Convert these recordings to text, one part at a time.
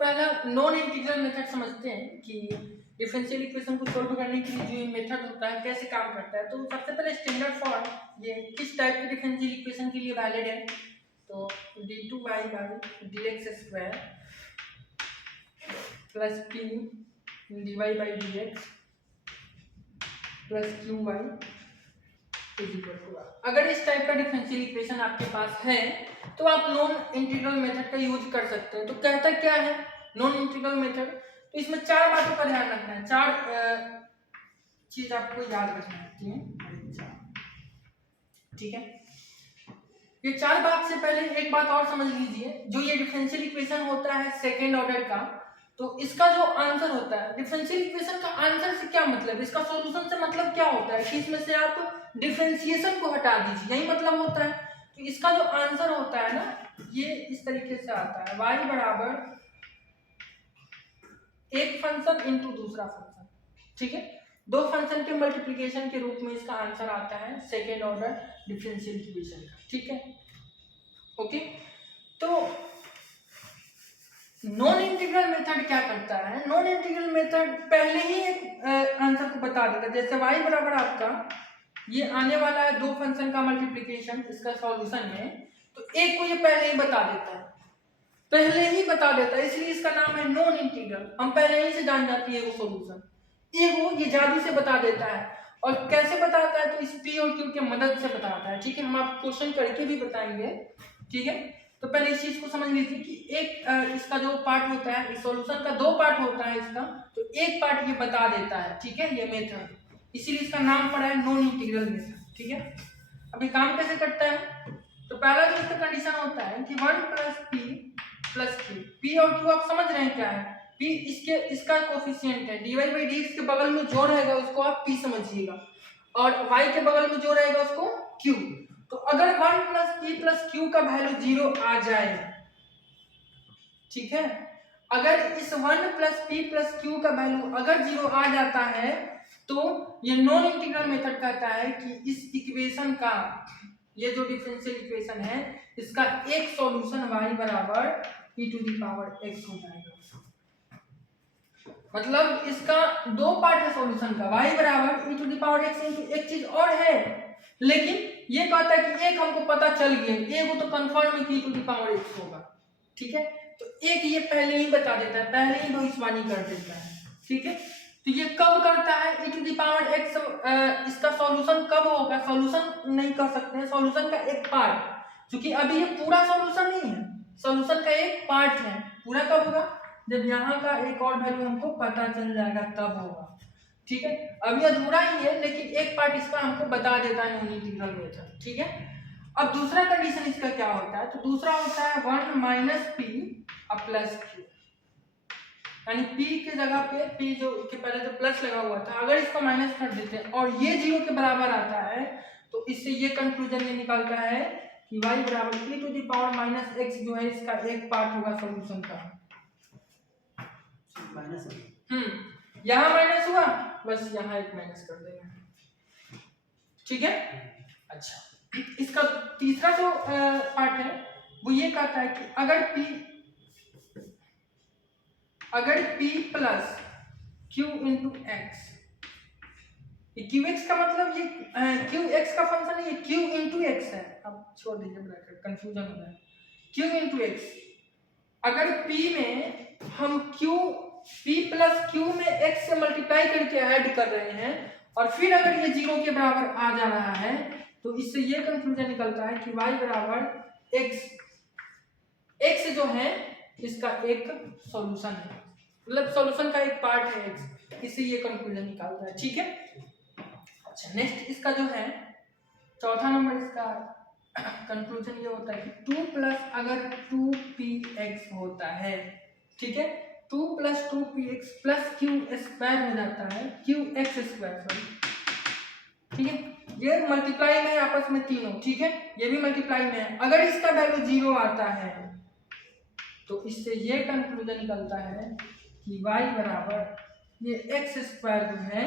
पहला non integral method समझते हैं कि डिफरेंशियल इक्वेशन को सॉल्व करने के लिए जो ये मेथड होता है कैसे काम करता है। तो सबसे पहले स्टैंडर्ड फॉर्म ये किस टाइप के डिफरेंशियल इक्वेशन के लिए वैलिड है, तो d2y/dx² plus p dy/dx plus qy is equal to r। अगर इस टाइप का डिफरेंशियल इक्वेशन आपके पास है तो आप नॉन इंटीग्रल मेथड का यूज कर सकते हैं। तो कहता क्या है नॉन इंटीग्रल मेथड, तो इसमें चार बातों का ध्यान रखना है, चार चीज आपको याद रखना है। ठीक है, ये चार बात से पहले एक बात और समझ लीजिए, जो ये डिफरेंशियल इक्वेशन होता है सेकेंड ऑर्डर का, तो इसका जो आंसर होता है डिफरेंशियल इक्वेशन का आंसर से क्या मतलब, इसका सॉल्यूशन से मतलब क्या होता है कि इसमें से आप डिफरेंशिएशन को हटा दीजिए, यही मतलब होता है। तो इसका जो आंसर होता है ना, ये इस तरीके से आता है, y बराबर एक फंक्शन इनटू दूसरा फंक्शन। ठीक है, दो फंक्शन के मल्टीप्लिकेशन के रूप में इसका आंसर आता है सेकेंड ऑर्डर डिफरेंशियल इक्वेशन का। ठीक है, ओके। तो नॉन इंटीग्रल मेथड क्या करता है, नॉन इंटीग्रल मेथड पहले ही एक आंसर को बता देता है। जैसे y बराबर आपका ये आने वाला है दो फंक्शन का मल्टीप्लिकेशन, इसका सॉल्यूशन है, तो एक को ये पहले ही बता देता है, पहले ही बता देता है, इसलिए इसका नाम है नॉन इंटीग्रल। हम पहले ही से जान जाती है वो सॉल्यूशन, ये जादू से बता देता है। और कैसे बताता है, तो इस p और q की मदद से बताता है। ठीक है, हम आपको क्वेश्चन करके भी बताएंगे। ठीक है, तो पहले इस चीज को समझ लीजिए कि एक इसका जो पार्ट होता है, इस सॉल्यूशन का दो पार्ट होता है इसका, तो एक पार्ट ये बता देता है। ठीक है, ये मेथड, इसीलिए इसका नाम पड़ा है नॉन इंटीग्रल मेथड। ठीक है, अभी काम कैसे करता है, तो पहला जो इसका कंडीशन होता है कि 1 + p + q, p और q आप समझ रहे हैं क्या है, p इसका कोफिशिएंट है, dy/dx के बगल में जो रहेगा उसको आप p समझिएगा, और y के बगल में जो रहेगा उसको q। तो अगर 1 + p + q का वैल्यू 0 आ जाए, ठीक है, अगर इस 1 + p + q का वैल्यू अगर 0 आ जाता है, तो ये नॉन इंटीग्रल मेथड कहता है कि इस इक्वेशन का, ये जो डिफरेंशियल इक्वेशन है, इसका एक सॉल्यूशन y बराबर e⁻x हो जाएगा। मतलब इसका दो पार्ट है सॉल्यूशन का, y बराबर e⁻x इंटू एक चीज और है, लेकिन ये कहता है कि एक हमको पता चल गया, एक वो तो कंफर्म है कि e⁻x होगा। ठीक है, तो एक ये पहले ही बता देता है, पहले ही भविष्यवाणी कर देता है। ठीक है, तो ये कब करता है e⁻x, इसका सॉल्यूशन कब होगा, सॉल्यूशन नहीं कर सकते हैं, सॉल्यूशन का एक पार्ट, क्योंकि अभी ये पूरा सॉल्यूशन नहीं है, सॉल्यूशन का एक पार्ट है। पूरा कब होगा, जब यहाँ का एक और वैल्यू हमको पता चल जाएगा तब होगा। ठीक है, अभी अधूरा ही है, लेकिन एक पार्ट इसका हमको बता देता है नॉन इंटीग्रल मेथड। ठीक है, अब दूसरा कंडीशन इसका क्या होता है, तो दूसरा होता है 1 - p + q, यानी p के जगह पे p जो के पहले जो प्लस लगा हुआ था, अगर इसको माइनस कर देते हैं और ये 0 के बराबर आता है, तो इससे ये कंक्लूजन ये निकलता है कि y बराबर e⁻−x जो है इसका एक पार्ट होगा सॉल्यूशन का। माइनस यहाँ माइनस हुआ, बस यहाँ एक माइनस कर देंगे। ठीक है, अच्छा, इसका तीसरा जो पार्ट है वो ये कहता है कि अगर p + q × x, qx का मतलब ये qx का फंक्शन है, ये q × x है, अब छोड़ दीजिए ब्रैकेट, कंफ्यूजन हो जाए, q × x, अगर p में हम p + q में x से मल्टीप्लाई करके ऐड कर रहे हैं और फिर अगर ये 0 के बराबर आ जा रहा है, तो इससे ये कंक्लूजन निकलता है कि y बराबर x जो है इसका एक सॉल्यूशन है, मतलब सॉल्यूशन का एक पार्ट है x, इससे ये कंक्लूजन निकालता है। ठीक है, अच्छा, नेक्स्ट इसका जो है चौथा नंबर, इसका कंक्लूजन ये होता है कि 2 + अगर 2px होता है, ठीक है, 2 + 2px + q² हो जाता है, qx², सॉरी। ठीक है, ये मल्टीप्लाई में आपस में तीनों, ठीक है, ये भी मल्टीप्लाई में है, अगर इसका वैल्यू 0 आता है, तो इससे ये कंक्लूजन निकलता है कि y बराबर ये x² जो है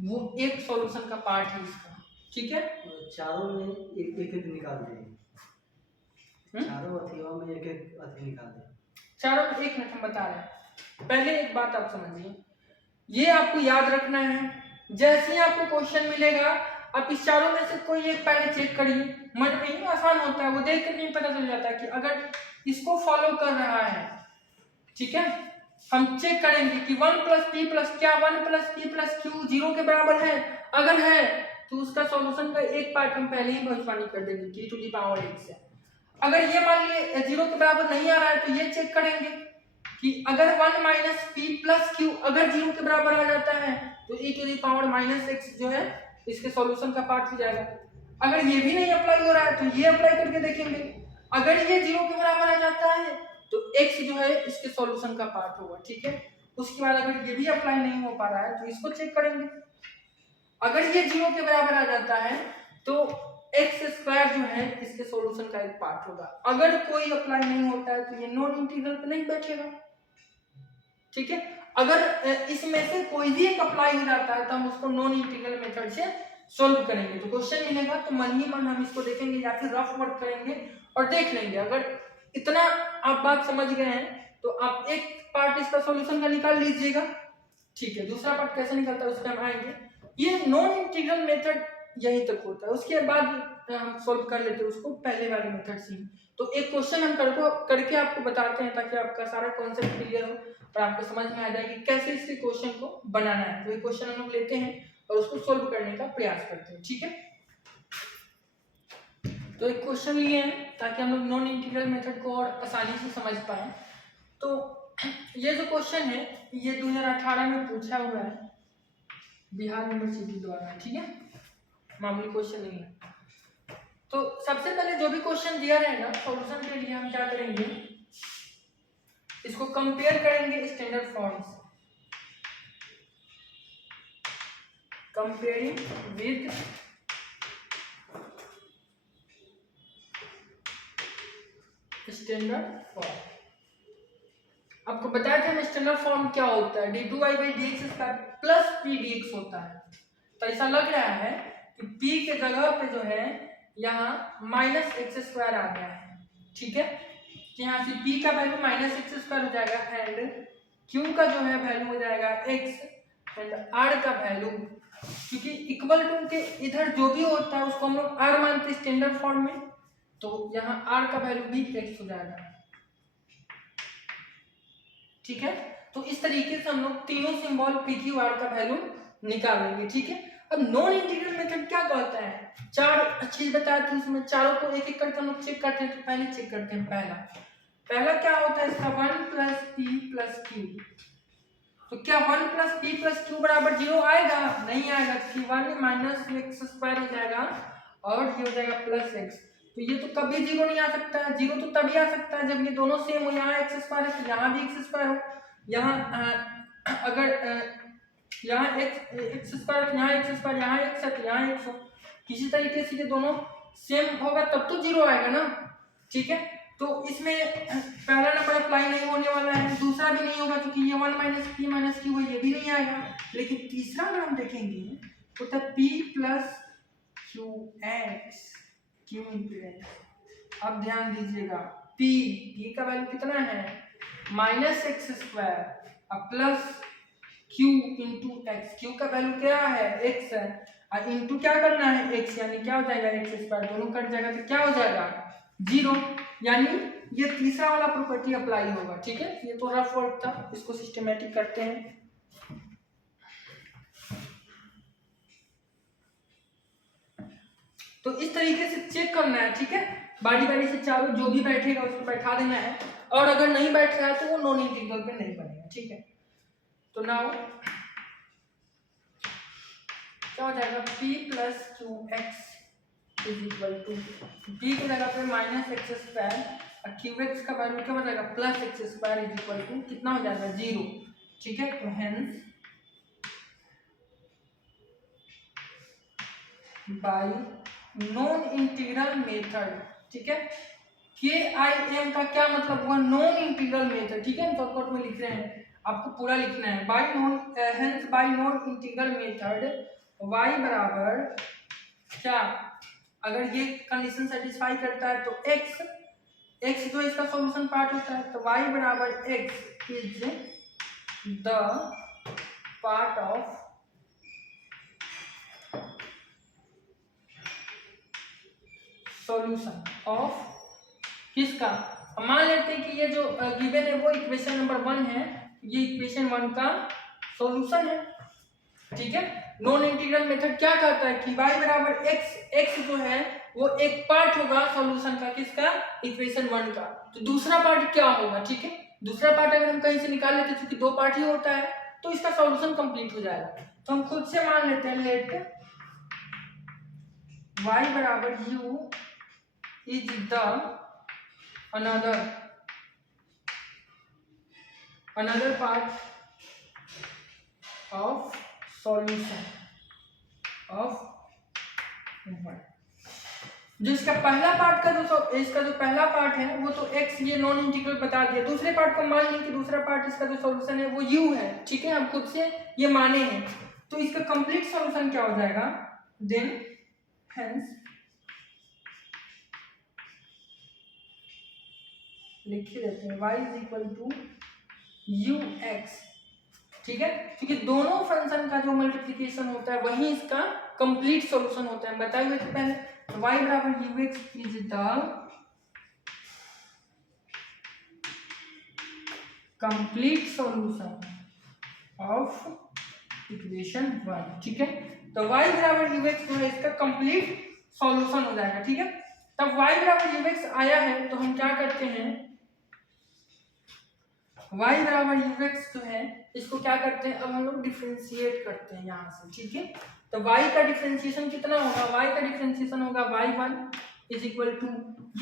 वो एक सॉल्यूशन का पार्ट है इसका। ठीक है, चारों में एक एक निकाल दें, चारों अथियों में एक एक अथी निकाल दें। चारों में, एक मिनट हम बता रहे हैं। पहले एक बात आप समझिए, ये आपको याद रखना है, जैसे ही आपको क्वेश्चन मिलेगा आप इस चारों में से कोई एक पहले चेक करिए। मन में ही आसान होता है, वो देख कर नहीं पता चल जाता है कि अगर इसको फॉलो कर रहा है, ठीक है, हम चेक करेंगे कि 1 प्लस पी प्लस, क्या 1 प्लस पी प्लस क्यू 0 के बराबर है? अगर है तो उसका सॉल्यूशन का एक पार्ट हम पहले ही भविष्यवाणी कर देंगे टी टू दी पावर 1 से। अगर ये मान लिए 0 के बराबर नहीं आ रहा है तो ये चेक करेंगे कि अगर 1 माइनस पी प्लस क्यू अगर 0 के बराबर आ जाता है तो e to the power minus x जो है इसके सॉल्यूशन का पार्ट हो जाएगा। अगर ये भी नहीं अप्लाई हो रहा है तो ये अप्लाई करके देखेंगे, अगर ये 0 के बराबर आ जाता है तो x जो है इसके सॉल्यूशन का पार्ट होगा, ठीक है। उसके बाद अगर ये भी अप्लाई नहीं हो पा रहा है तो इसको चेक करेंगे, अगर ये 0 के बराबर आ जाता है तो एक्स स्क्वायर जो है इसके सॉल्यूशन का एक पार्ट होगा। अगर कोई अप्लाई नहीं होता है तो ये नॉन इंटीग्रल पे नहीं बैठेगा, ठीक है। अगर इसमें से कोई भी एक अप्लाई हो जाता है तो हम उसको नॉन इंटीग्रल मेथड से सोल्व करेंगे। तो क्वेश्चन मिलेगा तो मन ही मन हम इसको देखेंगे या फिर रफ वर्क करेंगे और देख लेंगे। अगर इतना आप बात समझ गए हैं तो आप एक पार्ट इसका सॉल्यूशन का निकाल लीजिएगा, ठीक है। दूसरा पार्ट कैसे निकलता है उस पर हम आएंगे। ये नॉन इंटीग्रल मेथड यहीं तक होता है, उसके बाद हम सॉल्व कर लेते हैं उसको पहले वाले मेथड से। तो एक क्वेश्चन हम करके आपको बताते हैं ताकि आपका सारा कॉन्सेप्ट क्लियर हो और आपको समझ में आ जाए कि कैसे इसके क्वेश्चन को बनाना है। तो ये क्वेश्चन हम लोग लेते हैं और उसको सोल्व करने का प्रयास करते हैं, ठीक है। तो एक क्वेश्चन लिए हैं ताकि हम लोग नॉन इंटीग्रल मेथड को और आसानी से समझ पाए। तो ये जो क्वेश्चन है ये 2018 में पूछा हुआ है बिहार यूनिवर्सिटी द्वारा, ठीक है, मामूली क्वेश्चन नहीं है। तो सबसे पहले जो भी क्वेश्चन दिया रहेगा सॉल्यूशन के लिए हम क्या करेंगे, इसको कंपेयर करेंगे स्टैंडर्ड फॉर्म से, कंपेयरिंग विद स्टैंडर्ड फॉर्म। आपको बताया था स्टैंडर्ड फॉर्म क्या होता है, d2y/dx² प्लस p dx होता है। तो ऐसा लग रहा है कि p के जगह पे जो है यहाँ माइनस एक्स स्क्वायर आ गया है, ठीक है। तो यहाँ से p का वैल्यू माइनस एक्स स्क्वायर हो जाएगा एंड q का जो है वैल्यू हो जाएगा x एंड r का वैल्यू, क्योंकि इक्वल टू के इधर जो भी होता है उसको हम लोग r मानते हैं स्टैंडर्ड फॉर्म में, तो यहाँ r का वैल्यू भी x हो जाएगा, ठीक है। तो इस तरीके से हम लोग तीनों सिंबल p q r का वैल्यू निकालेंगे, ठीक है। अब नॉन इंटीग्रल मेथड क्या कहता है, चार चीज बताया था उसमें, चारों को एक एक करके हम लोग चेक करते हैं। तो पहले चेक करते हैं पहला क्या होता है इसका 1 प्लस पी प्लस क्यू। तो क्या 1 प्लस पी प्लस क्यू बराबर 0 आएगा? नहीं आएगा, कि 1 माइनस एक्स स्क्वायर हो जाएगा और ये हो जाएगा प्लस एक्स। तो ये तो कभी 0 नहीं आ सकता है, 0 तो तभी आ सकता है जब ये दोनों सेम हो, यहाँ एक्स स्क्वायर है तो यहाँ भी एक्स स्क्वायर हो, यहाँ अगर यहाँ एक्स स्क्वायर तो यहाँ एक्स स्क्वायर, यहाँ एक्स है तो यहाँ एक्स हो, किसी तरीके से ये दोनों सेम होगा तब तो 0 आएगा ना, ठीक है। तो इसमें पहला नंबर अप्लाई नहीं होने वाला है, दूसरा भी नहीं होगा क्योंकि ये 1 माइनस पी माइनस क्यू है, ये भी नहीं आएगा। लेकिन तीसरा अगर हम देखेंगे तो तब P plus q x Q into x. अब ध्यान दीजिएगा पी का वैल्यू कितना है माइनस एक्स स्क्वायर अब plus q into x, Q का वैल्यू क्या है x है और इंटू क्या करना है x, यानी क्या हो जाएगा एक्स स्क्वायर, दोनों कट जाएगा तो क्या हो जाएगा 0, यानी ये तीसरा वाला प्रॉपर्टी अप्लाई होगा, ठीक है। ये तो रफ वर्क था, इसको सिस्टमैटिक करते हैं। तो इस तरीके से चेक करना है, ठीक है, बारी बारी से चारों जो भी बैठेगा उसको बैठा देना है, और अगर नहीं बैठ रहा है तो वो नॉन इंटीग्रल पे नहीं बनेगा, ठीक है। तो नाउ क्या हो जाएगा p plus q x is equal to p की जगह पे माइनस एक्स स्क्वायर और क्यू एक्स का वैल्यू क्या हो जाएगा plus x square is equal to कितना हो जाएगा 0, ठीक है। तो hence by non integral method, ठीक है। KIM का क्या मतलब हुआ नॉन इंटीग्रल मेथड, ठीक है, शॉर्टकट में लिख रहे हैं, आपको पूरा लिखना है। Bye non integral method y बराबर क्या, अगर ये कंडीशन सेटिस्फाई करता है तो x x जो इसका सॉल्यूशन पार्ट होता है, तो y बराबर x is the part of solution of किसका। हम मान लेते हैं कि ये जो गिवन है वो इक्वेशन नंबर 1 है, ये इक्वेशन 1 का सॉल्यूशन है, ठीक है। नॉन इंटीग्रल मेथड क्या कहता है कि y बराबर x जो है वो एक पार्ट होगा सॉल्यूशन का, किसका, इक्वेशन 1 का। तो दूसरा पार्ट क्या होगा, ठीक है। दूसरा पार्ट अगर हम कहीं से निकाल लेते हैं, क्योंकि दो पार्ट ही होता है, तो इसका सॉल्यूशन कंप्लीट हो जाएगा। तो हम खुद से मान लेते हैं, लेट y बराबर u is the another part of solution of 1। जो इसका पहला पार्ट का इसका जो पहला पार्ट है वो तो x ये नॉन इंटीग्रल बता दिया। दूसरे पार्ट को मान लें कि दूसरा पार्ट इसका जो सॉल्यूशन है वो u है, ठीक है। हम खुद से ये माने हैं, तो इसका कंप्लीट सॉल्यूशन क्या हो जाएगा, देन हेंस लिख ही देते हैं y is equal to ux, ठीक है। क्योंकि दोनों फंक्शन का जो मल्टीप्लिकेशन होता है वही इसका कंप्लीट सॉल्यूशन होता है, बताए हुए थे पहले। तो y बराबर ux is the complete solution of equation 1, ठीक है। तो y बराबर ux जो है इसका कंप्लीट सॉल्यूशन हो जाएगा, ठीक है। तब y बराबर ux आया है तो हम क्या करते हैं, y बराबर ux जो है इसको क्या करते हैं, अब हम लोग डिफरेंशिएट करते हैं यहाँ से, ठीक है। तो y का डिफरेंशिएशन कितना होगा, y का डिफरेंशिएशन होगा y1 is equal to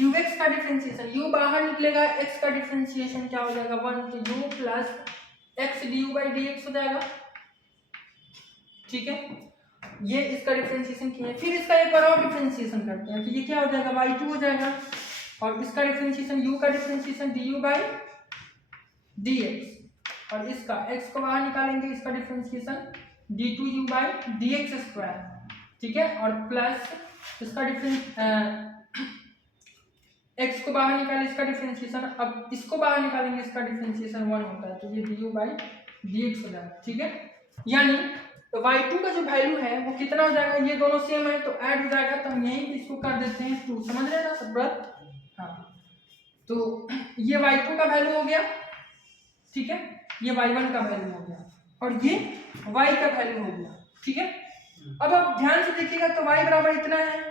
ux का डिफरेंशिएशन, u बाहर निकलेगा, x का डिफरेंशिएशन क्या हो जाएगा 1, तो u plus x du by dx हो जाएगा, ठीक है। ये इसका डिफरेंशिएशन किया है। फिर इसका एक बार और डिफरेंशिएशन करते हैं, तो ये क्या हो जाएगा y2 हो जाएगा, और इसका डिफरेंशिएशन u का डिफरेंशिएशन du बाई dx, और इसका x को बाहर निकालेंगे, इसका differentiation d2u by dx square, ठीक है। और प्लस इसका x को बाहर निकाले, इसका डिफरेंशिएशन, अब इसको बाहर निकालेंगे, इसका डिफरेंशिएशन 1 होता है, तो ये du बाई dx हो जाएगा, ठीक है। यानी तो y2 का जो वैल्यू है वो कितना हो जाएगा, ये दोनों सेम है तो ऐड हो जाएगा, तो हम यहीं पे इसको कर देते हैं 2, समझ रहे ना सब बात, हाँ। तो ये y2 का वैल्यू हो गया, ठीक है, ये y1 का वैल्यू हो गया, और ये y का वैल्यू हो गया, ठीक है। अब आप ध्यान से देखिएगा, तो y बराबर इतना है,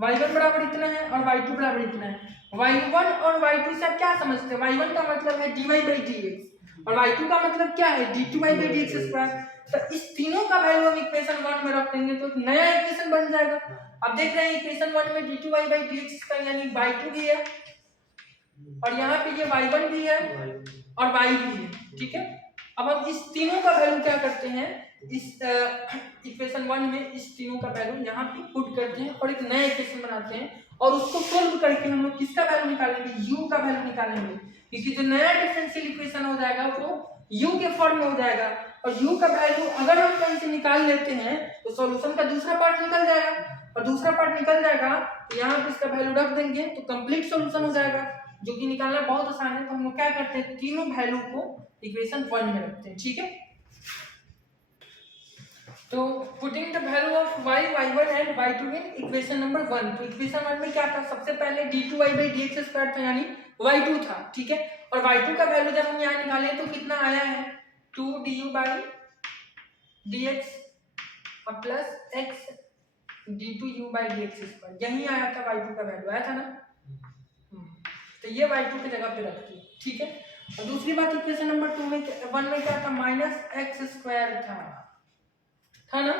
y1 बराबर इतना है, और y2 बराबर इतना है। y1 और y2 से आप क्या समझते हैं, y1 का मतलब है dy बाई dx, और y2 का मतलब क्या है d2y बाई dx स्क्वायर। तो इस तीनों का वैल्यू हम इक्वेशन 1 में रख देंगे तो एक नया इक्वेशन बन जाएगा। अब देख रहे हैं इक्वेशन 1 में d2y बाई dx स्क्वायर यानी y2 भी है, और यहाँ पे ये y1 भी है और y भी है, ठीक है। अब हम इस तीनों का वैल्यू क्या करते हैं, इस इक्वेशन 1 में इस तीनों का वैल्यू यहाँ पे पुट करते हैं और एक नया इक्वेशन बनाते हैं, और उसको सोल्व करके हम लोग किसका वैल्यू निकालेंगे, u का वैल्यू निकालेंगे, क्योंकि जो नया डिफरेंशियल इक्वेशन हो जाएगा वो u के फॉर्म में हो जाएगा, और u का वैल्यू अगर हम कहीं से निकाल लेते हैं तो सॉल्यूशन का दूसरा पार्ट निकल जाएगा, और दूसरा पार्ट निकल जाएगा तो यहाँ पे इसका वैल्यू रख देंगे तो कंप्लीट सॉल्यूशन हो जाएगा, जो कि निकालना बहुत आसान है। तो हम लोग क्या करते हैं, तीनों वैल्यू को इक्वेशन 1 में रखते हैं, ठीक है। तो putting the value of y, y1 and y2 in equation number 1। तो इक्वेशन 1 में क्या था, सबसे पहले d2y बाई dx स्क्वायर था यानी y2 था, ठीक है। और y2 का वैल्यू जब हम यहाँ निकाले तो कितना आया है, 2du बाई dx और plus x d2u by dx square, यही आया था y2 का वैल्यू, आया था ना। तो ये y2 की जगह पे रखिए, ठीक है। और दूसरी बात इक्वेशन नंबर 1 में क्या था, माइनस एक्स स्क्वायर था ना।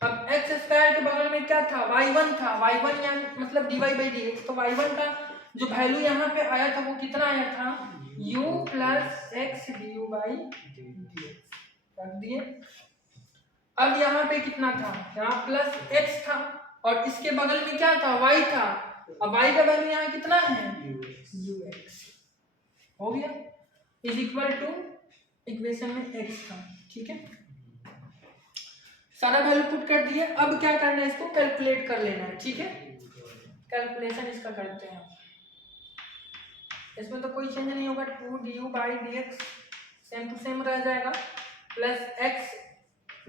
अब एक्स स्क्वायर के बगल में क्या था, y1 था, y1 यानी मतलब dy बाई dx, तो y1 का जो वैल्यू यहाँ पे आया था वो कितना आया था, u plus x du by dx रख दिए। अब यहाँ पे कितना था, यहाँ प्लस x था, और इसके बगल में क्या था, y था, अब y का वैल्यू यहाँ कितना है, ux हो गया, इज इक्वल टू इक्वेशन में x था, ठीक है। सारा वैल्यू पुट कर दिए। अब क्या करना है, इसको कैलकुलेट कर लेना है, ठीक है। कैलकुलेशन इसका करते हैं, इसमें तो कोई चेंज नहीं होगा, 2 du by d x same to same रह जाएगा, plus x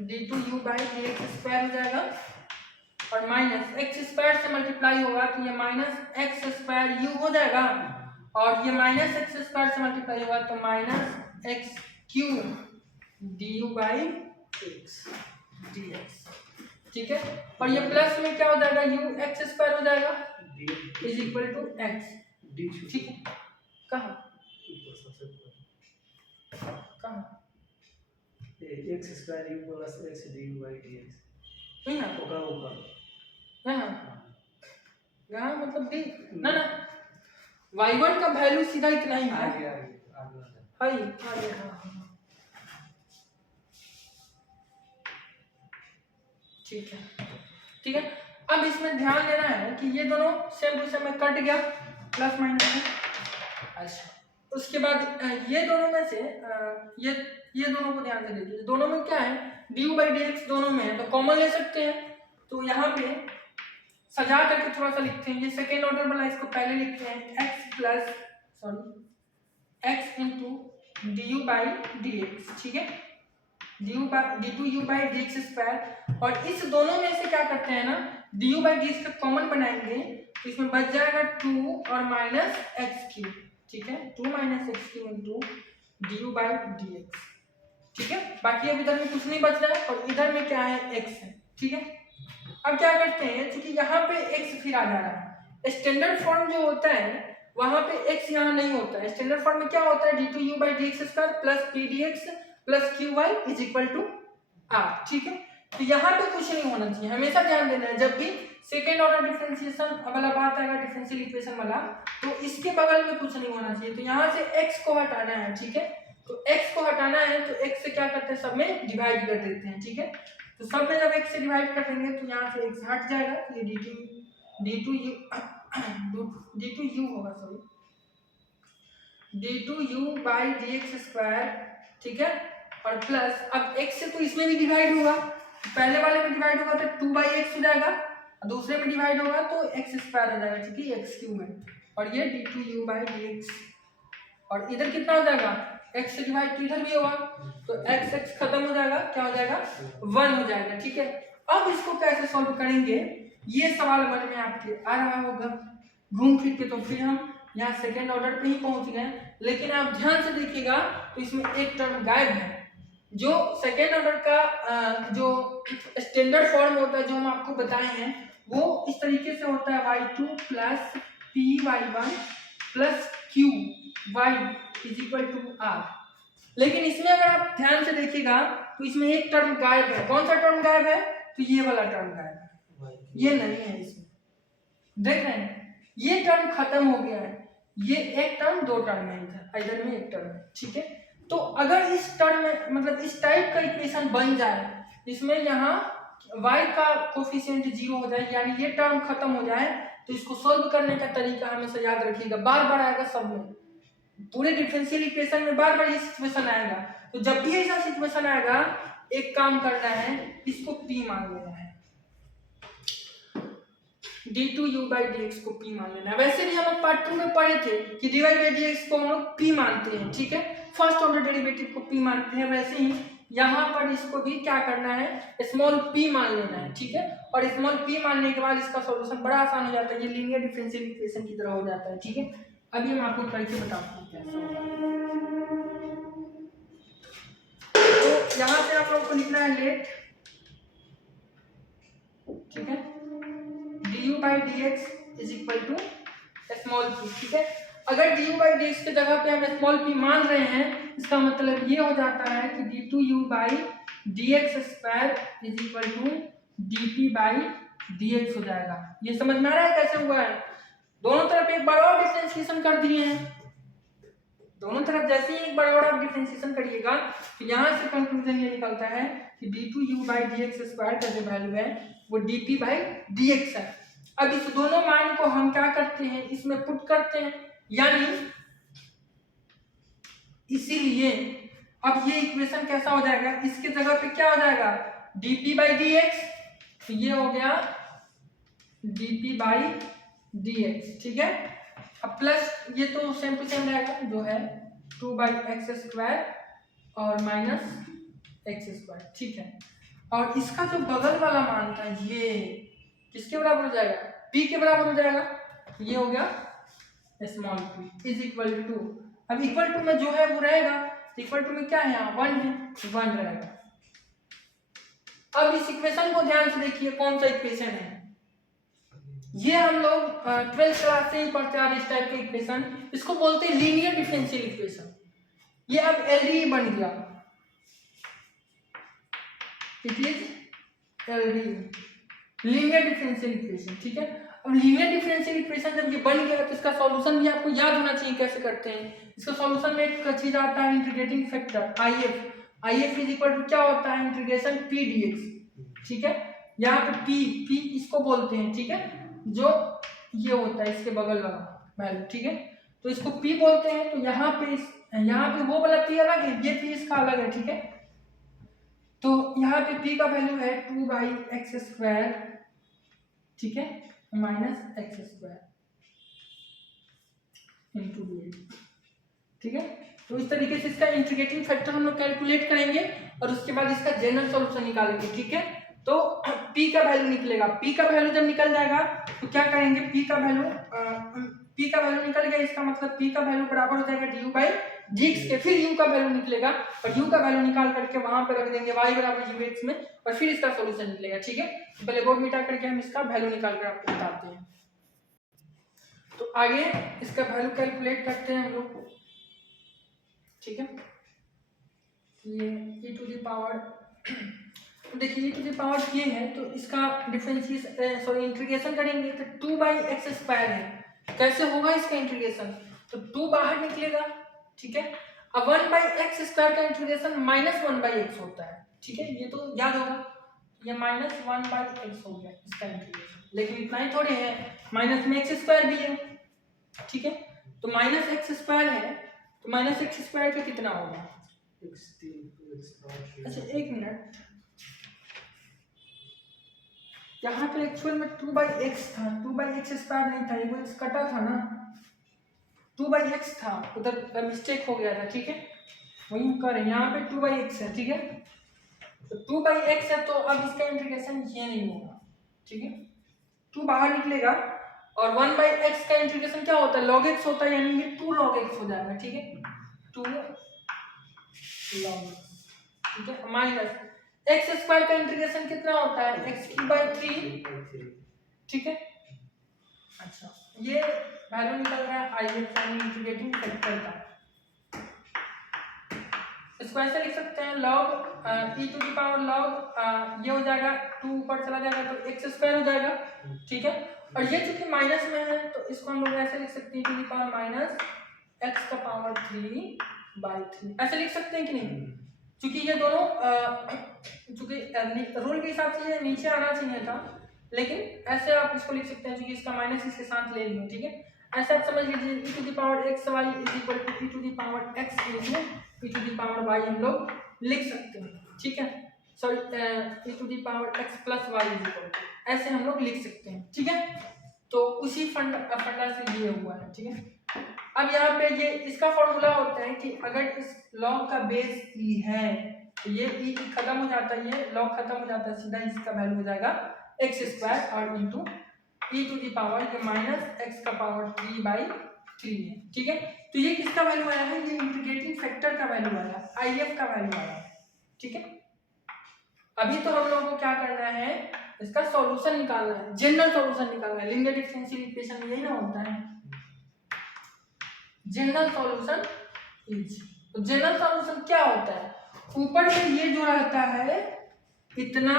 d2u by d x square हो जाएगा, और माइनस एक्स स्क्वायर से मल्टीप्लाई होगा तो ये माइनस एक्स स्क्वायर यू हो जाएगा, और ये माइनस एक्स स्क्वायर से मल्टीप्लाई होगा तो minus x Q D you by x D x. ठीक है, और ये प्लस में क्या हो जाएगा, यू एक्स स्क्वायर हो जाएगा इज इक्वल टू एक्स। ठीक है, कहाँ x square you plus x D you by d x यहाँ यहाँ मतलब डी ना ना y1 का वैल्यू सीधा इतना ही है। आगे हाँ। ठीक है, अब इसमें ध्यान देना है कि ये दोनों सेम टू सेम में कट गया प्लस माइनस में। अच्छा, उसके बाद ये दोनों में से ये दोनों को ध्यान से देखिए, दोनों में क्या है, डी बाई डी एक्स दोनों में है तो कॉमन ले सकते हैं। तो यहाँ पे सजा करके थोड़ा सा लिखते हैं, ये सेकेंड ऑर्डर वाला इसको पहले लिखते हैं x into D you by d x. ठीक है, d2u by d x square, और इस दोनों में से क्या करते हैं ना, du बाई डी एक्स का कॉमन बनाएंगे तो इसमें बच जाएगा 2 और माइनस एक्स क्यू। ठीक है, 2 minus x Q into D you by d x. ठीक है, बाकी अब इधर में कुछ नहीं बच रहा है और इधर में क्या है, एक्स है। ठीक है, अब क्या करते हैं, क्योंकि यहाँ पे एक्स फिर आ जा रहा है, स्टैंडर्ड फॉर्म जो होता है वहां पे एक्स यहाँ नहीं होता है। स्टैंडर्ड फॉर्म में क्या होता है, d2u by d x square plus p d x plus q y is equal to r. ठीक है, तो यहाँ पे कुछ नहीं होना चाहिए, हमेशा ध्यान देना है जब भी सेकेंड ऑर्डर डिफरेंशिएशन वाला बात आएगा, डिफरेंशियल इक्वेशन वाला, तो इसके बगल में कुछ नहीं होना चाहिए। तो यहाँ से x को हटाना है। ठीक है, तो x को हटाना है तो x से क्या करते हैं, सब में डिवाइड कर देते हैं। ठीक है, तो सब में जब x से डिवाइड कर देंगे तो यहाँ से x हट जाएगा, तो ये d2u होगा, sorry d2u by d x square. ठीक है, और प्लस अब x से तो इसमें भी डिवाइड होगा, पहले वाले में डिवाइड होगा तो 2 बाई एक्स हो जाएगा, दूसरे में डिवाइड होगा तो एक्स स्क्वायर हो जाएगा, ठीक है, एक्स क्यूब है, और ये d2u बाई डी एक्स, और इधर कितना हो जाएगा, x से डिवाइड तो इधर भी होगा तो x खत्म हो जाएगा, क्या हो जाएगा, 1 हो जाएगा। ठीक है, अब इसको कैसे सॉल्व करेंगे, ये सवाल मन में आपके आ रहा होगा घूम फिर के। तो फिर हम यहाँ सेकेंड ऑर्डर पे ही पहुंच गए, लेकिन आप ध्यान से देखिएगा तो इसमें एक टर्म गायब है। जो सेकेंड ऑर्डर का जो स्टैंडर्ड फॉर्म होता है जो हम आपको बताए हैं वो इस तरीके से होता है, y2 plus p y1 plus q y is equal to r. लेकिन इसमें अगर आप ध्यान से देखिएगा तो इसमें एक टर्म गायब है। कौन सा टर्म गायब है, तो ये वाला टर्म गायब है, ये नहीं है इसमें, देख रहे हैं, ये टर्म खत्म हो गया है, ये एक टर्म दो टर्म है, इधर में एक टर्म है। ठीक है, तो अगर इस टर्म में मतलब इस टाइप का इक्वेशन बन जाए जिसमें यहाँ y का कोफिशिएंट 0 हो जाए, यानी ये टर्म खत्म हो जाए, तो इसको सोल्व करने का तरीका हमेशा याद रखिएगा, बार बार आएगा सब में, पूरे डिफरेंशियल इक्वेशन में बार बार ये सिचुएशन आएगा। तो जब भी ऐसा सिचुएशन आएगा एक काम करना है, इसको p मान लेना है, d2u बाई dx को p मान लेना है। वैसे भी हम लोग पार्ट 2 में पढ़े थे कि dy बाई dx को हम लोग p मानते हैं, ठीक है, फर्स्ट ऑर्डर डेरिवेटिव को p मानते हैं, वैसे ही यहाँ पर इसको भी क्या करना है, स्मॉल p मान लेना है। ठीक है, और स्मॉल p मानने के बाद इसका सॉल्यूशन बड़ा आसान हो जाता है, ये लीनियर डिफरेंशियल इक्वेशन की तरह हो जाता है। ठीक है, अभी हम आपको करके बताते हैं कैसे होगा। तो यहाँ से आप लोगों को लिखना है लेट, ठीक है, du by dx is equal to small p। ठीक है, अगर du बाई dx के जगह पे हम स्मॉल p मान रहे हैं, इसका मतलब ये हो जाता है कि d2u by dx square is equal to dp by dx हो जाएगा। ये समझ में आ रहा है कैसे हुआ है, दोनों तरफ एक बार और डिफरेंशिएशन कर दिए हैं, दोनों तरफ जैसे ही एक बार और आप डिफरेंशिएशन करिएगा तो यहाँ से कंक्लूजन ये निकलता है कि d2u बाई dx स्क्वायर का जो वैल्यू है वो dp बाई dx है। अब इस दोनों मान को हम क्या करते हैं, इसमें पुट करते हैं, यानी इसीलिए अब ये इक्वेशन कैसा हो जाएगा, इसके जगह पे क्या हो जाएगा, dp बाई dx, तो ये हो गया dp बाई dx। ठीक है, अब प्लस ये तो सेम टू सेम रहेगा जो है 2/x² और माइनस x², ठीक है। और इसका जो बगल वाला मान था ये किसके बराबर हो जाएगा, p के बराबर हो जाएगा। ये हो गया small p is equal to, अब इक्वल टू में जो है वो रहेगा, इक्वल टू में क्या है यहाँ 1 है, 1 रहेगा। अब इस इक्वेशन को ध्यान से देखिए कौन सा इक्वेशन है, ये हम लोग 12th क्लास से ही पढ़ते आ रहे इस टाइप के इक्वेशन, इसको बोलते हैं लीनियर डिफरेंशियल इक्वेशन। ये अब एलडीई बन गया, it is LDE, linear differential equation, ठीक है। अब लीनियर डिफरेंशियल इक्वेशन जब ये बन गया तो इसका सॉल्यूशन भी आपको याद होना चाहिए कैसे करते हैं। इसका सॉल्यूशन में एक चीज आता है integrating factor IF is equal to क्या होता है इंटीग्रेशन p dx, ठीक है। यहाँ पे p इसको बोलते हैं, ठीक है, जो ये होता है इसके बगल वाला वैल्यू, ठीक है। तो इसको p बोलते हैं, तो यहाँ पे वो वाला p अलग है, ये p इसका अलग है, ठीक है। तो यहाँ पे p का वैल्यू है 2/x², ठीक है, माइनस x² इंटू dx, ठीक है। तो इस तरीके से इसका इंटीग्रेटिंग फैक्टर हम लोग कैलकुलेट करेंगे और उसके बाद इसका जनरल सॉल्यूशन निकालेंगे, ठीक है। तो p का वैल्यू निकलेगा, p का वैल्यू जब निकल जाएगा तो क्या करेंगे, p का वैल्यू निकल गया, इसका मतलब p का वैल्यू बराबर हो जाएगा du/dx के, फिर u का वैल्यू निकलेगा और u का वैल्यू निकाल करके वहां पे रख देंगे y बराबर ux में और फिर इसका सॉल्यूशन निकलेगा, ठीक है। तो पहले बोर्ड मिटा करके हम इसका वैल्यू निकाल कर आपको बताते हैं। तो आगे इसका वैल्यू कैलकुलेट करते हैं हम लोग, ठीक है। ये e टू द पावर देखिए e टू द पावर ये है, तो इसका डिफरेंशिएशन इंटीग्रेशन करेंगे तो 2/x² है, कैसे होगा इसका इंटीग्रेशन, तो 2 बाहर निकलेगा, ठीक है। अब 1/x² का इंटीग्रेशन -1/x होता है, ठीक है, ये तो याद होगा, ये -1/x हो गया इसका इंटीग्रेशन, लेकिन इतना ही थोड़े है, माइनस में x² भी है, ठीक है। तो -x² है, तो -x² का कितना होगा, अच्छा एक मिनट, यहाँ पे एक्चुअल में 2/x था, 2/x² नहीं था, ये वो x कटा था ना, 2/x था, उधर मिस्टेक हो गया था, ठीक है, वही हम कर रहे हैं, यहाँ पे 2/x है, ठीक है। तो 2/x है तो अब इसका इंटीग्रेशन ये नहीं होगा, ठीक है, 2 बाहर निकलेगा और 1/x का इंटीग्रेशन क्या होता है log x होता है, यानी ये 2 log x हो जाएगा, ठीक है, 2 log x, ठीक है, माइनस x² का इंटीग्रेशन कितना होता है x³/3, ठीक है। अच्छा ये वैल्यू निकल रहा है IF यानी इंटीग्रेटिंग फैक्टर का, इसको ऐसे लिख सकते हैं log e to the power log ये हो जाएगा 2 ऊपर चला जाएगा तो x² हो जाएगा, ठीक है। और ये चूंकि माइनस में है तो इसको हम लोग ऐसे लिख सकते हैं टू द पावर -x⁻³ ऐसे लिख सकते हैं कि नहीं, क्योंकि ये दोनों चूंकि रूल के हिसाब से ये नीचे आना चाहिए था, लेकिन ऐसे आप इसको लिख सकते हैं क्योंकि इसका माइनस इसके साथ ले लिए, ठीक है। ऐसे आप समझ लीजिए e to the power xy is equal to e to the power x into e to the power y हम लोग लिख सकते हैं, ठीक है, sorry e to the power x plus y is equal to, ऐसे हम लोग लिख सकते हैं, ठीक है। तो उसी फंडा से ये हुआ है, ठीक है। अब यहाँ पे ये इसका फॉर्मूला होता है कि अगर इस लॉग का बेस e है तो ये e खत्म हो जाता है, ये लॉग खत्म हो जाता है, सीधा इसका वैल्यू हो जाएगा x² और into e to the power ये -x⁻³ है, ठीक है। तो ये किसका वैल्यू आया है, ये इंटीग्रेटिंग फैक्टर का वैल्यू आया है, IF का वैल्यू आया है, ठीक है। अभी तो हम लोगों को क्या करना है, इसका सॉल्यूशन निकालना है, जनरल सॉल्यूशन निकालना है, लीनियर डिफरेंशियल इक्वेशन में यही ना होता है, जनरल सॉल्यूशन इज, तो जनरल सॉल्यूशन क्या होता है, ऊपर से ये जो रहता है इतना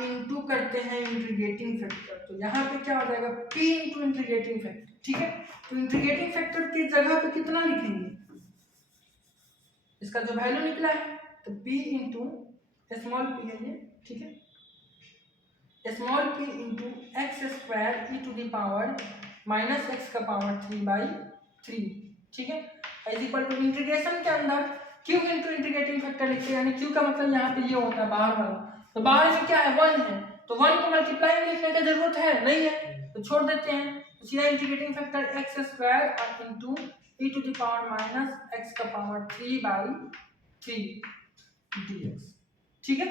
इंटू करते हैं इंटीग्रेटिंग फैक्टर, तो यहाँ पे क्या हो जाएगा p इंटू इंटीग्रेटिंग फैक्टर, ठीक है। तो इंटीग्रेटिंग फैक्टर की जगह पे कितना लिखेंगे, इसका जो वैल्यू निकला है तो p इंटू स्मॉल p है ये, ठीक है, small p into x² e to the power -x⁻³ ठीक है, इज इक्वल टू इंटीग्रेशन के अंदर q इंटू इंटीग्रेटिंग फैक्टर लिखते हैं, यानी q का मतलब यहाँ पे ये होता है बाहर वाला, तो बाहर में क्या है 1 है, तो 1 को मल्टीप्लाई में लिखने की जरूरत है नहीं है, तो छोड़ देते हैं, सीधा इंटीग्रेटिंग फैक्टर एक्स स्क्वायर और into e to the power minus x का पावर 3/3 dx। ठीक है,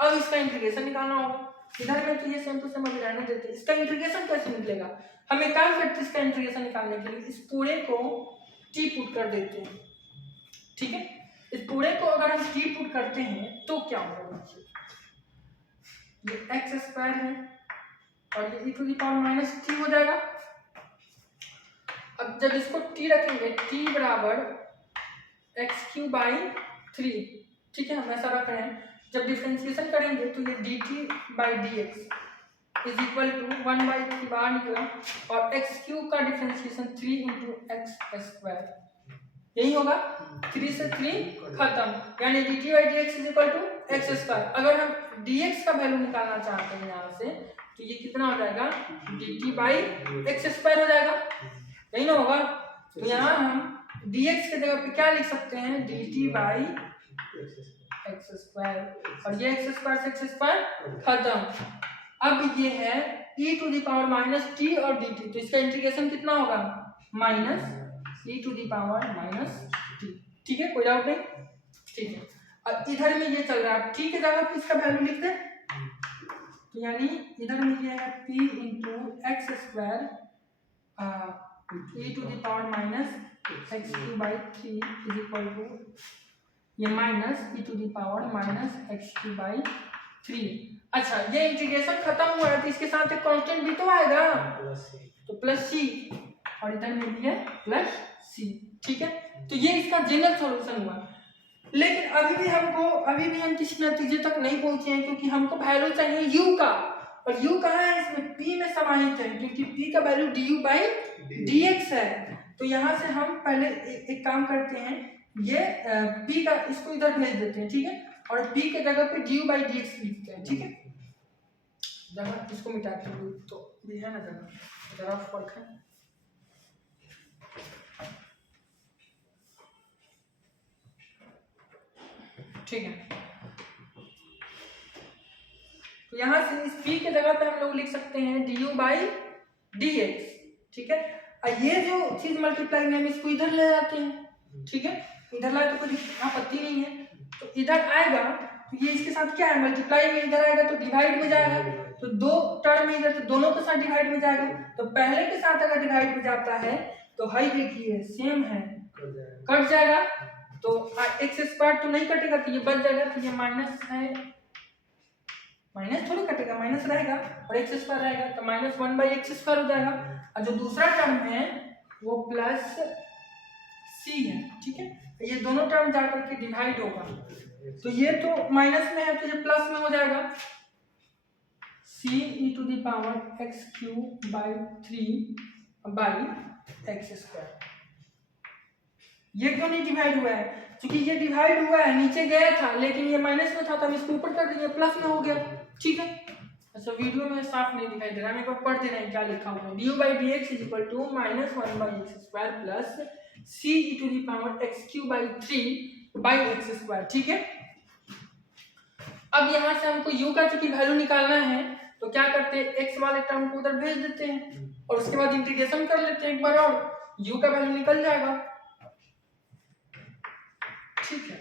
अब इसका इंटीग्रेशन निकालना होगा। इधर में तो ये सेम टू सेम अभी रहने देते हैं। इसका इंटीग्रेशन कैसे निकलेगा, हम एक काम करते हैं, इसका इंटीग्रेशन निकालने के लिए इस पूरे को टी पुट कर देते हैं। ठीक है, इस पूरे को अगर हम टी पुट करते हैं तो क्या होगा, ये एक्स स्क्वायर है और ये ई टू द पावर माइनस 3 हो जाएगा। अब जब इसको टी रखेंगे, टी बराबर x³/3, ठीक है, हम ऐसा रख रहे हैं। जब डिफरेंशिएशन करेंगे तो ये dt/dx इज इक्वल टू 1/3 बाहर निकला और x³ का डिफरेंशिएशन 3 × x², यही होगा। 3 से 3 खत्म, यानी dt/dx is equal to x²। अगर हम dx का वैल्यू निकालना चाहते हैं यहाँ से तो ये कितना हो जाएगा, dt/x² हो जाएगा, यही ना होगा। तो यहाँ हम dx के जगह पे क्या लिख सकते हैं, dt/x² और ये x² से x² खत्म। अब ये है e to the power minus t और dt, तो इसका इंटीग्रेशन कितना होगा, minus e to the power minus t। ठीक है, कोई डाउट नहीं, ठीक है। अब इधर में ये चल रहा है, t के जगह पे इसका वैल्यू लिख दे, तो यानी इधर में ये है p × x² e to the power minus x³/3 is equal to ये minus e to the power minus x³/3। अच्छा, ये इंटीग्रेशन खत्म हुआ है तो इसके साथ एक कांस्टेंट भी तो आएगा, तो प्लस c और इधर में भी है प्लस c। ठीक है, तो ये इसका जनरल सॉल्यूशन हुआ। लेकिन अभी भी हम किसी नतीजे तक नहीं पहुंचे हैं, क्योंकि हमको वैल्यू चाहिए u का, और u कहाँ है, इसमें p में समाहित है, क्योंकि p का वैल्यू du/dx है। तो यहाँ से हम पहले एक काम करते हैं, ये p का इसको इधर भेज देते हैं, ठीक है, और p के जगह पे du/dx लिखते हैं। ठीक है, जगह इसको मिटाते हैं तो भी है ना, जरा फर्क है। ठीक है, तो यहाँ से इस p के जगह पे हम लोग लिख सकते हैं du/dx। ठीक है, और ये जो चीज मल्टीप्लाई में हम इसको इधर ले जाते हैं। ठीक है, इधर लाए तो कोई आपत्ति नहीं है, तो इधर आएगा तो ये इसके साथ क्या है, मल्टीप्लाई में इधर आएगा तो डिवाइड में जाएगा, तो दो टर्म में इधर, तो दोनों के साथ डिवाइड में जाएगा। तो पहले के साथ अगर डिवाइड में जाता है तो हाई देखिए सेम है, कट जाएगा, तो x² तो नहीं कटेगा, तो ये बच जाएगा, तो ये माइनस है, माइनस थोड़ी कटेगा, माइनस रहेगा और x² रहेगा, तो -1/x² हो जाएगा। और जो दूसरा टर्म है वो प्लस c है। ठीक है, ये दोनों टर्म जाकर के डिवाइड होगा, तो ये तो माइनस में है तो ये प्लस में हो जाएगा, c e to the power x³/3/x²। ये क्यों नहीं डिवाइड हुआ है, क्योंकि ये डिवाइड हुआ है, नीचे गया था लेकिन ये माइनस में था, तब इसको ऊपर कर दिए, प्लस में हो गया। ठीक है, अच्छा वीडियो में साफ नहीं दिखाई दे रहा, मैं एक बार पढ़ दे रहे हैं क्या लिखा हुआ है, du/dx is equal to -1/x² plus c e to the power x³/3/x²। ठीक है, अब यहाँ से हमको u का चूंकि वैल्यू निकालना है तो क्या करते हैं, x वाले टर्म को उधर भेज देते हैं और उसके बाद इंटीग्रेशन कर लेते हैं एक बार और u का वैल्यू निकल जाएगा। ठीक है,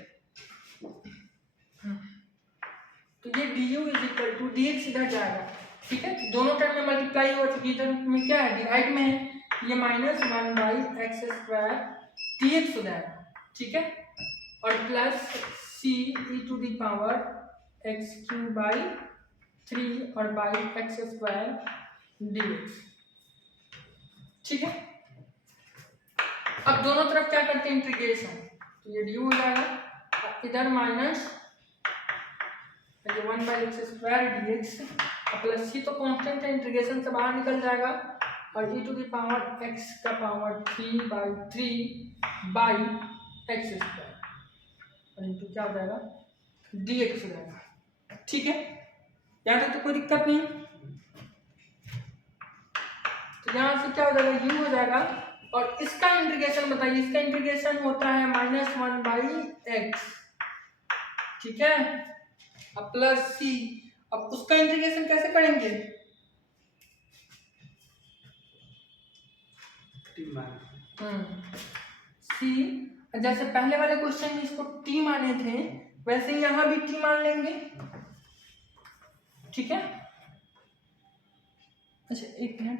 तो ये du is equal to dx इधर जाएगा। ठीक है, दोनों टर्म में मल्टीप्लाई हो चुकी है, इधर में क्या है, डिवाइड में है, ये -1/x² dx हो जाएगा। ठीक है, और plus c e to the power x³/3 और x² dx। ठीक है, अब दोनों तरफ क्या करते हैं, इंटीग्रेशन, तो ये du हो जाएगा, इधर minus 1/x² dx plus c तो कांस्टेंट है, इंटीग्रेशन से बाहर निकल जाएगा, और e to the power x³ into क्या हो जाएगा, dx हो जाएगा। ठीक है, यहाँ तक तो कोई दिक्कत नहीं। तो यहाँ से क्या हो जाएगा, u हो जाएगा, और इसका इंटीग्रेशन बताइए, इसका इंटीग्रेशन होता है -1/x। ठीक है, अब प्लस c, अब उसका इंटीग्रेशन कैसे करेंगे, T मान. सी, जैसे पहले वाले क्वेश्चन में इसको टी माने थे वैसे ही यहाँ भी टी मान लेंगे, ठीक है। अच्छा एक मिनट,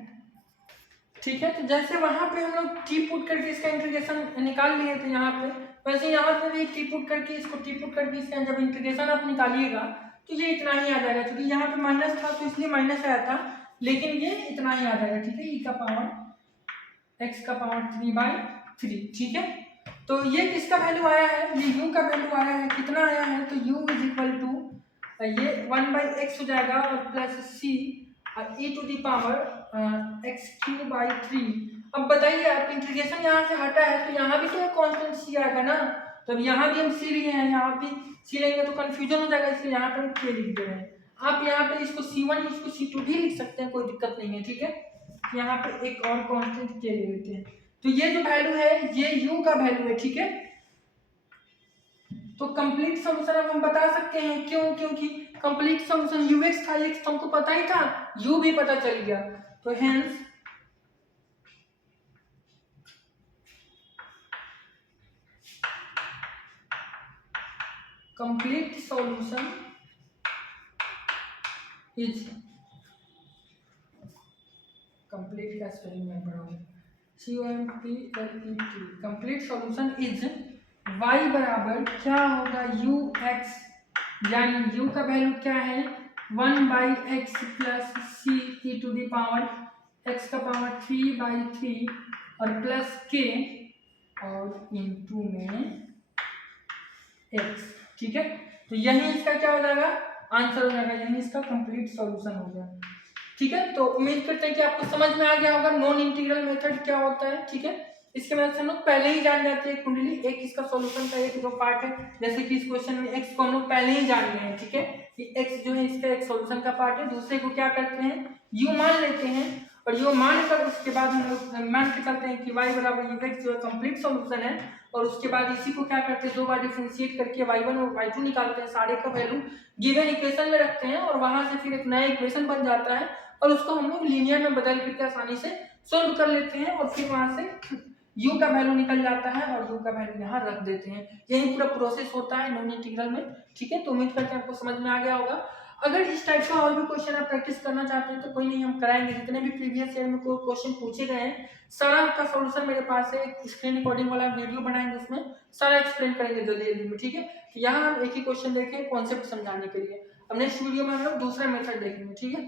ठीक है। तो जैसे वहां पे हम लोग टी पुट करके इसका इंटीग्रेशन निकाल लिए थे यहाँ पे, वैसे यहाँ पे भी टी पुट करके इसको टी पुट करके इसका जब इंटीग्रेशन आप निकालिएगा तो ये इतना ही आ जाएगा, क्योंकि यहाँ पे माइनस था तो इसलिए माइनस आया था, लेकिन ये इतना ही आ जाएगा, ठीक है। ई का पावर एक्स का पावर 3/3, ठीक है। तो ये किसका वैल्यू आया है, ये u का वैल्यू आया है, कितना आया है, तो u इज इक्वल टू ये 1/x हो जाएगा और plus c e to the power x³/3। अब बताइए आप इंटीग्रेशन यहाँ से हटा है तो यहाँ भी तो एक कांस्टेंट c आएगा ना, तो अब यहाँ भी हम c लिए हैं, यहाँ भी c लेंगे तो कंफ्यूजन हो जाएगा, इसलिए यहाँ पर हम k लिख दे रहे हैं। आप यहाँ पे इसको c1 इसको c2 भी लिख सकते हैं, कोई दिक्कत नहीं है, ठीक है। यहाँ पे एक और कांस्टेंट k ले लेते हैं, तो ये जो वैल्यू है ये u का वैल्यू है, ठीक है। तो कंप्लीट सॉल्यूशन अब हम बता सकते हैं, क्यों, क्योंकि कंप्लीट सॉल्यूशन ux था, x तो हमको पता ही था, u भी पता चल गया, तो hence complete solution is, complete का स्पेलिंग मैं पढ़ाऊंगा, COMPLET, complete solution is y बराबर क्या होगा ux, यानी u का वैल्यू क्या है 1/x plus c e to the power x का पावर 3/3 और प्लस k और इनटू में x, ठीक है। तो यही इसका क्या हो जाएगा, आंसर हो जाएगा, यही इसका कंप्लीट सॉल्यूशन हो गया, ठीक है। तो उम्मीद करते हैं कि आपको समझ में आ गया होगा नॉन इंटीग्रल मेथड क्या होता है, ठीक है। इसके मदद से हम लोग पहले ही जान जाते हैं कुंडली, एक इसका सॉल्यूशन का एक जो पार्ट है, जैसे कि इस क्वेश्चन में x को हम लोग पहले ही जान गए हैं, ठीक है, कि x जो है इसका एक सॉल्यूशन का पार्ट है। दूसरे को क्या करते हैं, u मान लेते हैं, और u मान कर उसके बाद हम लोग मान के चलते हैं कि y बराबर ux जो है कंप्लीट सॉल्यूशन है, और उसके बाद इसी को क्या करते हैं, दो बार डिफरेंशिएट करके y1 और y2 निकालते हैं, सारे का वैल्यू गिवन इक्वेशन में रखते हैं, और वहां से फिर एक नया इक्वेशन बन जाता है, और उसको हम लोग लीनियर में बदल करके आसानी से सोल्व कर लेते हैं, और फिर वहां से u का वैल्यू निकल जाता है और u का वैल्यू यहाँ रख देते हैं। यही पूरा प्रोसेस होता है नॉन इंटीग्रल में, ठीक है। तो उम्मीद करते हैं आपको समझ में आ गया होगा। अगर इस टाइप का और भी क्वेश्चन आप प्रैक्टिस करना चाहते हैं तो कोई नहीं, हम कराएंगे। जितने भी प्रीवियस ईयर में कोई क्वेश्चन पूछे गए हैं सारा का सॉल्यूशन मेरे पास है, स्क्रीन रिकॉर्डिंग वाला वीडियो बनाएंगे, उसमें सारा एक्सप्लेन करेंगे जल्दी जल्दी में, ठीक है। तो यहाँ हम एक ही क्वेश्चन देखें कॉन्सेप्ट समझाने के लिए, अब नेक्स्ट वीडियो में हम लोग दूसरा मेथड देखेंगे, ठीक है।